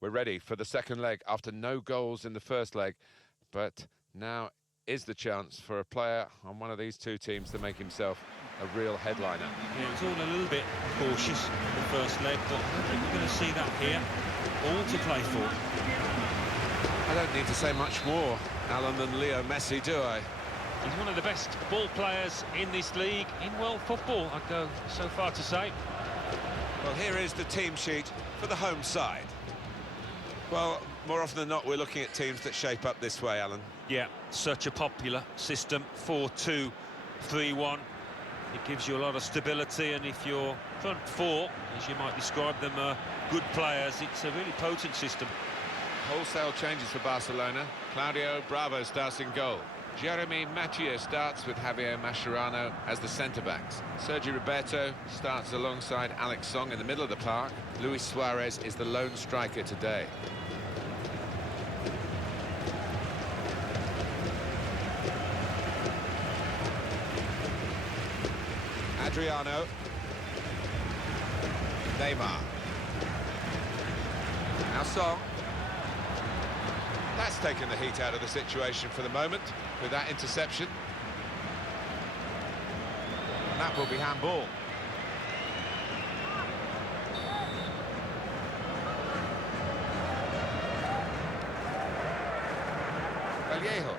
We're ready for the second leg after no goals in the first leg, but now is the chance for a player on one of these two teams to make himself a real headliner. Yeah, it was all a little bit cautious in the first leg, but I think we're going to see that here. All to play for. I don't need to say much more, Alan, than Leo Messi, do I? He's one of the best ball players in this league, in world football, I'd go so far to say. Well, here is the team sheet for the home side. Well, more often than not, we're looking at teams that shape up this way, Alan. Yeah, such a popular system, 4-2-3-1. It gives you a lot of stability, and if your front four, as you might describe them, are good players, it's a really potent system. Wholesale changes for Barcelona. Claudio Bravo starts in goal. Jeremy Mathieu starts with Javier Mascherano as the centre-backs. Sergi Roberto starts alongside Alex Song in the middle of the park. Luis Suarez is the lone striker today. Adriano. Neymar. Now Song. That's taken the heat out of the situation for the moment with that interception. And that will be handball. Vallejo.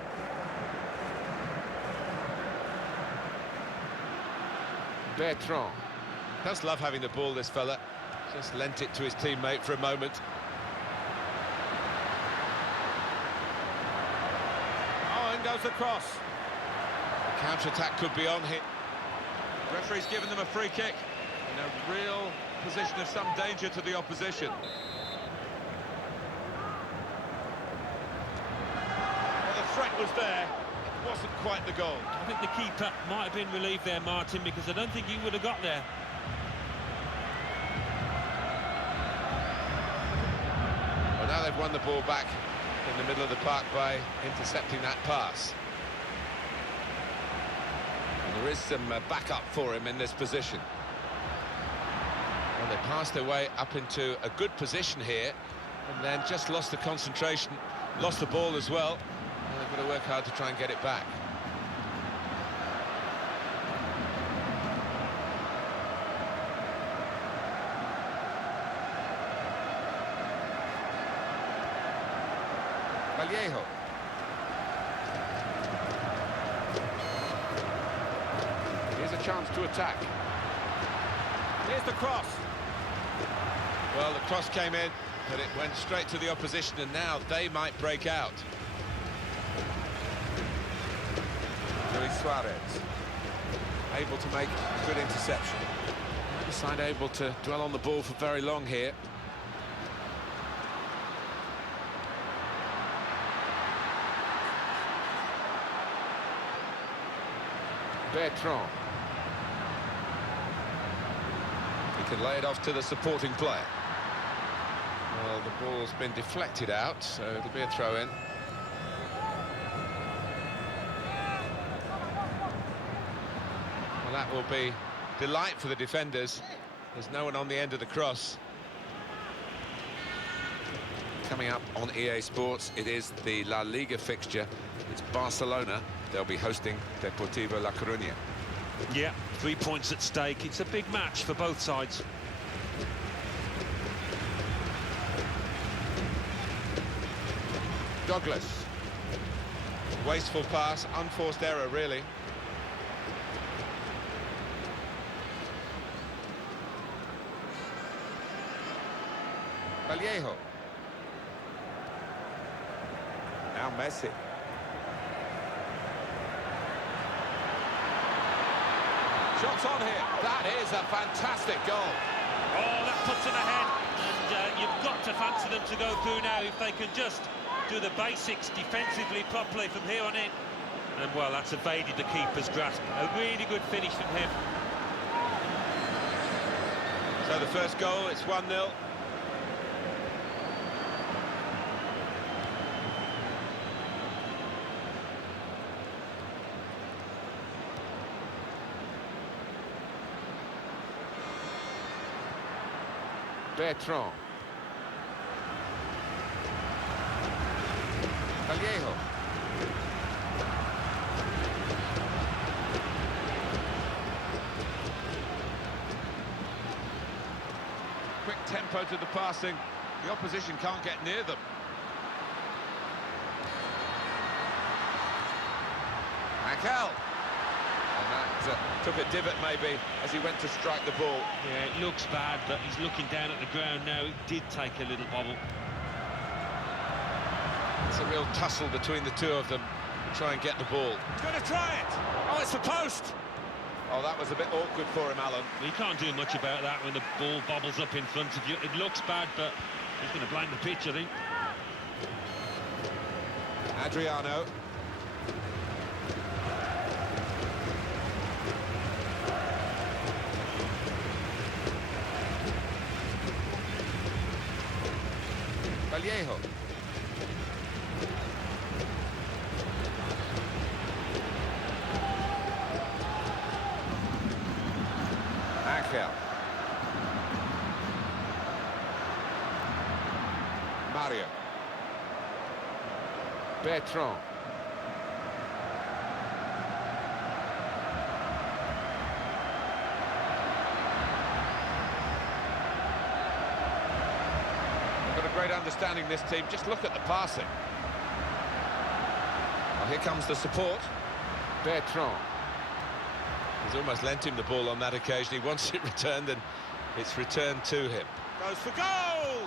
Bertrand. Does love having the ball, this fella. Just lent it to his teammate for a moment. Goes across. The counter-attack could be on here. Referee's given them a free kick in a real position of some danger to the opposition. Well, the threat was there. It wasn't quite the goal. I think the keeper might have been relieved there, Martin, because I don't think he would have got there. Well, now they've won the ball back in the middle of the park by intercepting that pass. And there is some backup for him in this position. Well, they passed their way up into a good position here and then just lost the concentration, lost the ball as well. And they've got to work hard to try and get it back. Vallejo. Here's a chance to attack. Here's the cross. Well, the cross came in, but it went straight to the opposition, and now they might break out. Luis Suarez. Able to make a good interception. Neither side able to dwell on the ball for very long here. Bertrand. He can lay it off to the supporting player. Well, the ball's been deflected out, so it'll be a throw-in. Well, that will be delight for the defenders. There's no one on the end of the cross. Coming up on EA Sports, it is the La Liga fixture. It's Barcelona. They'll be hosting Deportivo La Coruña. Yeah, 3 points at stake. It's a big match for both sides. Douglas. Wasteful pass, unforced error, really. Vallejo. Now Messi. Shots on here. That is a fantastic goal. Oh, that puts them ahead. And you've got to fancy them to go through now if they can just do the basics defensively properly from here on in. And, well, that's evaded the keeper's grasp. A really good finish from him. So the first goal, it's 1-0. Bertrand. Vallejo. Quick tempo to the passing. The opposition can't get near them. Mikel. And that took a divot maybe as he went to strike the ball. Yeah, it looks bad, but he's looking down at the ground now. It did take a little bobble. It's a real tussle between the two of them to try and get the ball. He's going to try it. Oh, it's the post. Oh, that was a bit awkward for him, Alan. Well, you can't do much about that when the ball bobbles up in front of you. It looks bad, but he's going to blame the pitch, I think. Adriano. Vallejo. Mikel. Mario. Bertrand. Got a great understanding, this team. Just look at the passing. Well, here comes the support. Bertrand. He's almost lent him the ball on that occasion. He wants it returned, and it's returned to him. Goes for goal!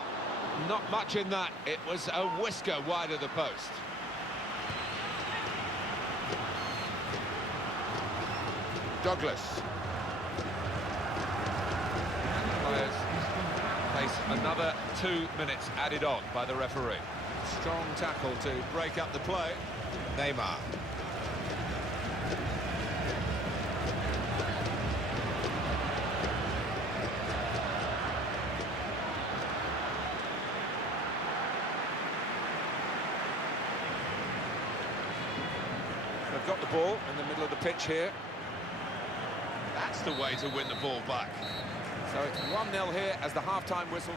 Not much in that. It was a whisker wide of the post. Douglas. Players face another 2 minutes added on by the referee. Strong tackle to break up the play. Neymar. They've got the ball in the middle of the pitch here. That's the way to win the ball back. So it's 1-0 here as the half-time whistle.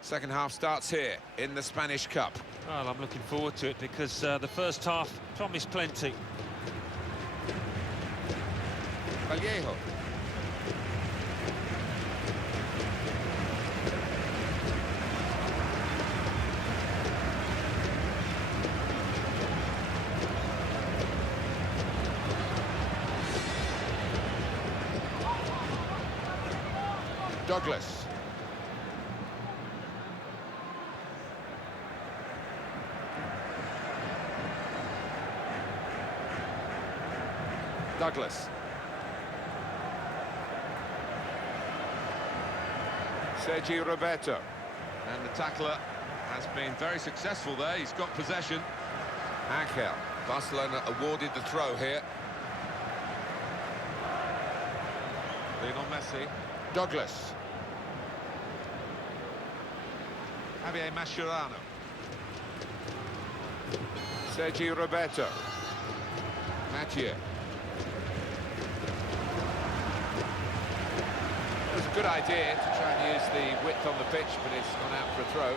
Second half starts here in the Spanish Cup. Well, I'm looking forward to it because the first half promised plenty. Vallejo. Douglas. Douglas. Sergi Roberto. And the tackler has been very successful there. He's got possession. Mikel. Barcelona awarded the throw here. Lionel Messi. Douglas. Javier Mascherano. Sergi Roberto. Mathieu. It was a good idea to try and use the width on the pitch, but it's gone out for a throw.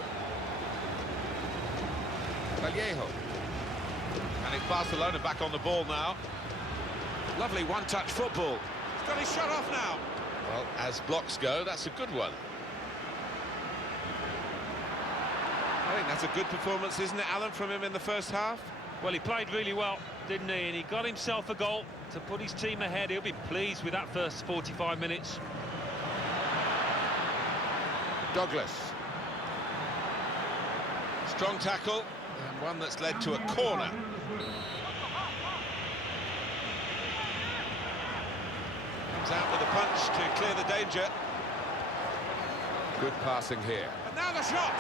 Vallejo. And it's Barcelona back on the ball now. Lovely one-touch football. He's got his shot off now. Well, as blocks go, that's a good one. I think that's a good performance, isn't it, Alan, from him in the first half? Well, he played really well, didn't he? And he got himself a goal to put his team ahead. He'll be pleased with that first 45 minutes. Douglas. Strong tackle, and one that's led to a corner. Comes out with a punch to clear the danger. Good passing here. And now the shot!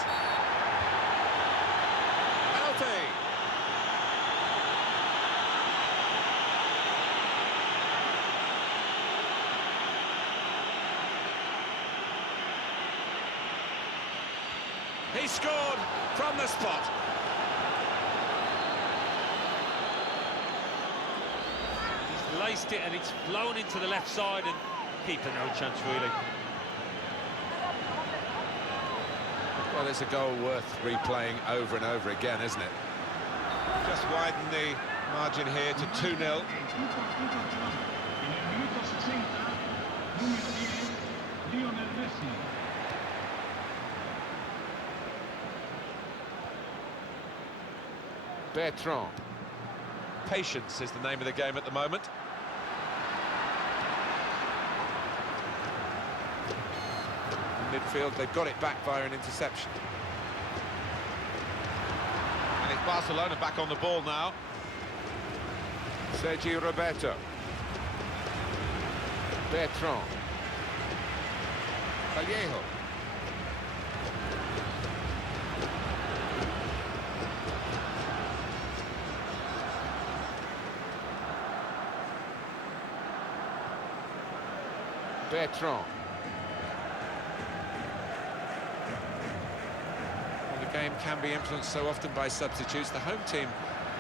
Penalty! He scored from the spot. He's laced it and it's blown into the left side, and Keeper no chance really. Well, it's a goal worth replaying over and over again, isn't it? Just widen the margin here to 2-0. Bertrand. Patience is the name of the game at the moment. In midfield, they've got it back via an interception. And it's Barcelona back on the ball now. Sergi Roberto. Bertrand. Vallejo. Bertrand. Well, the game can be influenced so often by substitutes. The home team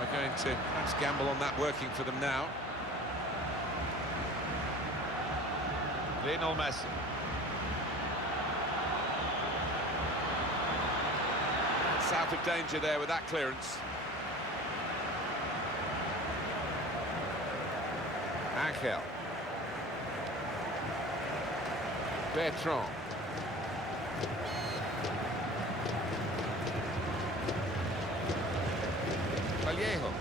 are going to perhaps gamble on that working for them now. Lionel Messi. It's out of danger there with that clearance. Angel. Bertrand. Vallejo.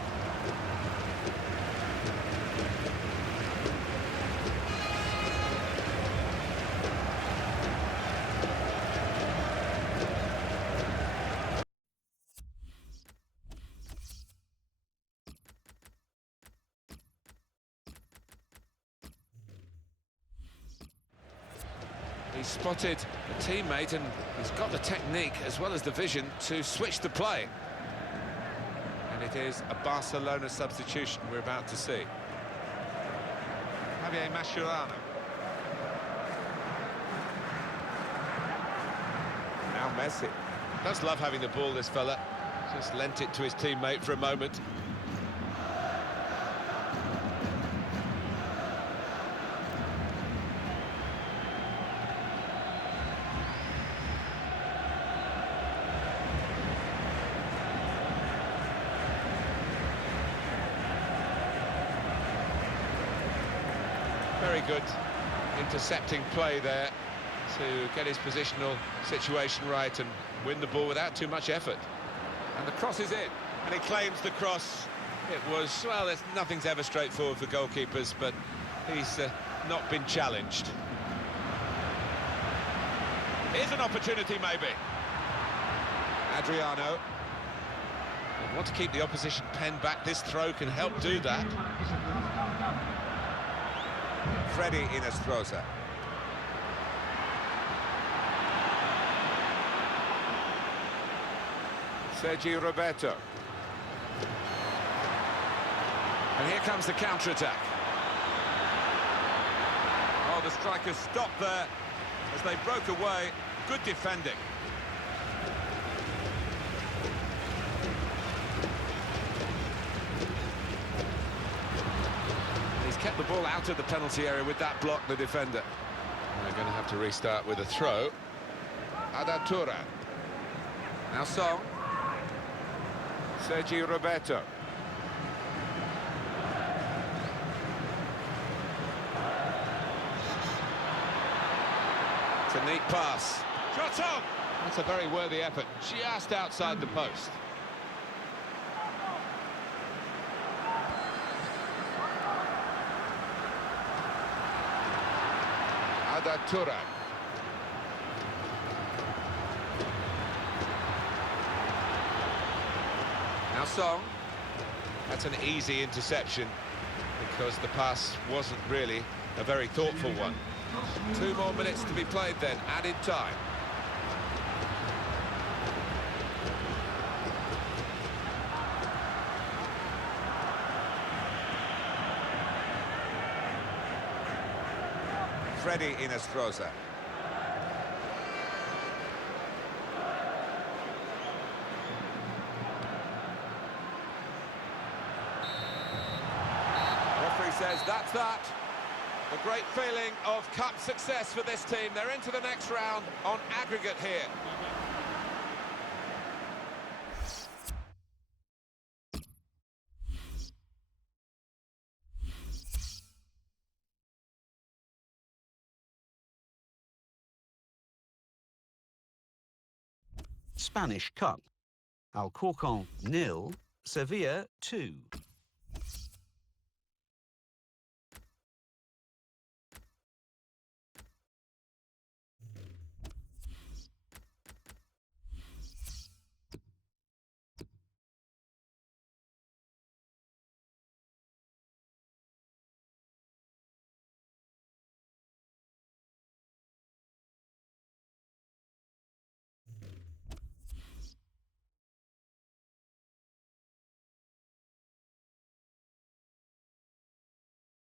He spotted a teammate and he's got the technique as well as the vision to switch the play. And it is a Barcelona substitution we're about to see. Javier Mascherano. Now Messi. Does love having the ball, this fella. Just lent it to his teammate for a moment. Very good intercepting play there to get his positional situation right and win the ball without too much effort. And the cross is in, and he claims the cross. It was, well, nothing's ever straightforward for goalkeepers, but he's not been challenged. Here's an opportunity, maybe. Adriano. They want to keep the opposition pen back. This throw can help do that. Freddy Inestrosa. Sergi Roberto. And here comes the counter-attack. Oh, the strikers stopped there as they broke away. Good defending. He's kept the ball out of the penalty area with that block, the defender. And they're going to have to restart with a throw. Adatura. Now Song. Sergi Roberto. It's a neat pass. Shot on! That's a very worthy effort, just outside the post. Adatura. Now Song. That's an easy interception because the pass wasn't really a very thoughtful one. 2 more minutes to be played then, added time. Freddy Inestrosa. Referee says that's that. A great feeling of cup success for this team. They're into the next round on aggregate here. Spanish Cup. Alcorcon 0, Sevilla 2.